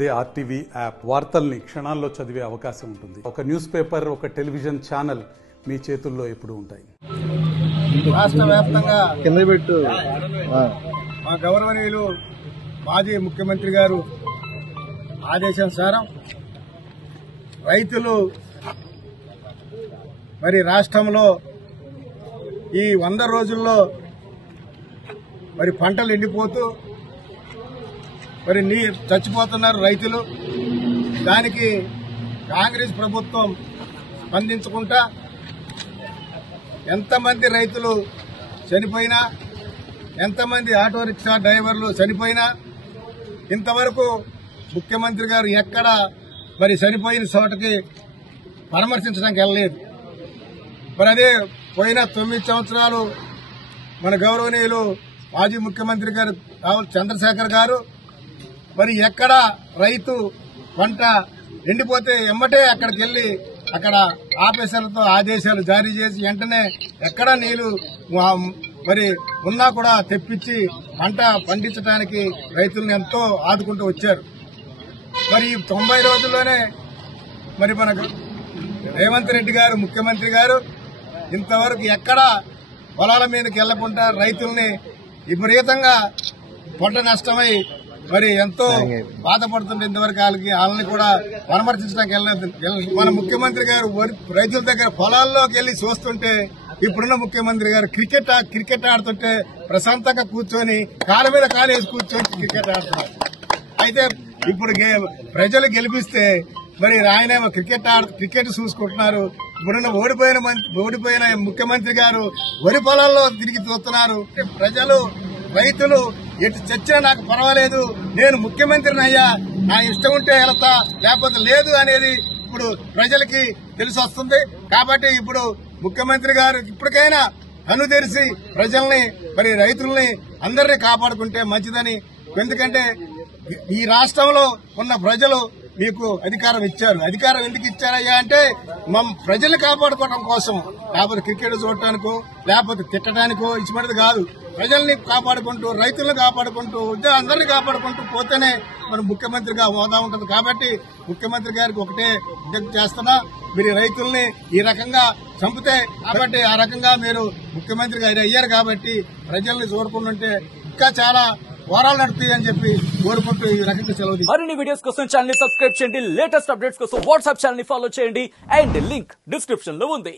They RTV app వార్తల్ని క్షణాల్లో చదివే అవకాశం ఉంటుంది. ఒక న్యూస్ పేపర్, ఒక టెలివిజన్ ఛానల్ మీ చేతుల్లో ఎప్పుడూ ఉంటాయి. రాష్ట్ర వ్యాప్తంగా మా గౌరవనీయులు మాజీ ముఖ్యమంత్రి గారు ఆదేశానుసారం రైతులు మరి రాష్ట్రంలో ఈ 100 రోజుల్లో మరి పంటలు ఎండిపోతూ మరి చచ్చిపోతున్నారు రైతులు. దానికి కాంగ్రెస్ ప్రభుత్వం స్పందించకుండా ఎంతమంది రైతులు చనిపోయినా, ఎంతమంది ఆటో రిక్షా డ్రైవర్లు చనిపోయినా ఇంతవరకు ముఖ్యమంత్రి గారు ఎక్కడ మరి చనిపోయిన చోటకి పరామర్శించడానికి వెళ్ళలేదు. మరి అదే పోయిన 9 సంవత్సరాలు మన గౌరవనీయులు మాజీ ముఖ్యమంత్రి గారు చంద్రశేఖర్ గారు మరి ఎక్కడ రైతు పంట ఎండిపోతే ఎమ్మటే అక్కడికి వెళ్లి అక్కడ ఆఫీసర్లతో ఆదేశాలు జారీ చేసి వెంటనే ఎక్కడ నీళ్లు మరి ఉన్నా కూడా తెప్పించి పంట పండించడానికి రైతులను ఎంతో ఆదుకుంటూ వచ్చారు. మరి 90 రోజుల్లోనే మరి మన రేవంత్ రెడ్డి గారు ముఖ్యమంత్రి గారు ఇంతవరకు ఎక్కడ పొలాల మీదకి వెళ్లకుండా రైతుల్ని విపరీతంగా పంట నష్టమై మరి ఎంతో బాధపడుతుంటే ఇంతవరకు వాళ్ళని కూడా పరామర్శించడానికి వెళ్ళలేదు. మన ముఖ్యమంత్రి గారు రైతుల దగ్గర పొలాల్లోకి వెళ్లి చూస్తుంటే ఇప్పుడున్న ముఖ్యమంత్రి గారు క్రికెట్ ఆడుతుంటే ప్రశాంతంగా కూర్చొని కాళ్ళ మీద కాలు వేసి కూర్చొని క్రికెట్ ఆడుతున్నారు. అయితే ఇప్పుడు ప్రజలు గెలిపిస్తే మరి ఆయనేమో క్రికెట్ చూసుకుంటున్నారు. ఇప్పుడున్న ఓడిపోయిన ముఖ్యమంత్రి గారు వరి పొలాల్లో తిరిగి చూస్తున్నారు. ప్రజలు రైతులు ఎటు చచ్చినా నాకు పర్వాలేదు, నేను ముఖ్యమంత్రిని అయ్యా, నా ఇష్టం ఉంటే వెళ్తా లేకపోతే లేదు అనేది ఇప్పుడు ప్రజలకి తెలిసి వస్తుంది. కాబట్టి ఇప్పుడు ముఖ్యమంత్రి గారు ఇప్పటికైనా కన్ను తెరిచి ప్రజల్ని మరి రైతుల్ని అందరినీ కాపాడుకుంటే మంచిదని. ఎందుకంటే ఈ రాష్ట్రంలో ఉన్న ప్రజలు మీకు అధికారం ఇచ్చారు. అధికారం ఎందుకు ఇచ్చారయ్యా అంటే ప్రజల్ని కాపాడుకోవడం కోసం, లేకపోతే క్రికెట్ చూడటానికో లేకపోతే తిట్టడానికో ఇచ్చినది కాదు. ప్రజల్ని కాపాడుకుంటూ, రైతులను కాపాడుకుంటూ, అందరినీ కాపాడుకుంటూ పోతేనే మనం ముఖ్యమంత్రిగా హోదా ఉంటుంది. కాబట్టి ముఖ్యమంత్రి గారికి ఒకటే విజ్ఞప్తి చేస్తున్నా, మీరు రైతుల్ని ఈ రకంగా చంపితే కాబట్టి ఆ రకంగా మీరు ముఖ్యమంత్రిగా అయ్యారు కాబట్టి ప్రజల్ని చూడకుంటుంటే ఇంకా చాలా పోరాలు నడుపుతాయి అని చెప్పి కోరుకుంటూ ఈ రకంగా సెలవు. మరిన్ని వీడియోస్ కోసం ఛానల్ ని సబ్స్క్రైబ్ చేయండి. లేటెస్ట్ అప్డేట్స్ కోసం వాట్సాప్ ఛానల్ ని ఫాలో చేయండి. అండ్ లింక్ డిస్క్రిప్షన్ లో ఉంది.